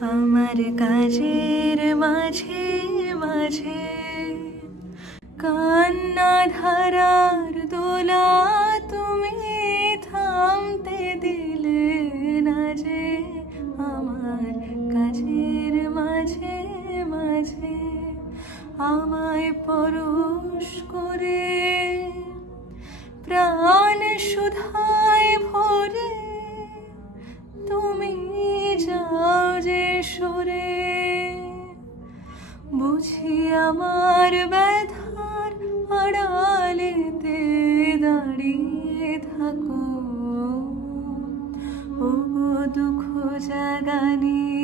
আমার কাজের মাঝে মাঝে কান্না ধারার দোলা তুমি থামতে দিলে না যে। আমার কাজের মাঝে মাঝে আমায় পরশ করে প্রাণ সুধায় ভরে তুমি যাও যে সরে। বুঝি আমার ব্যথার আড়ালেতে দাঁড়িয়ে থাকো, ও দুঃখ জাগানি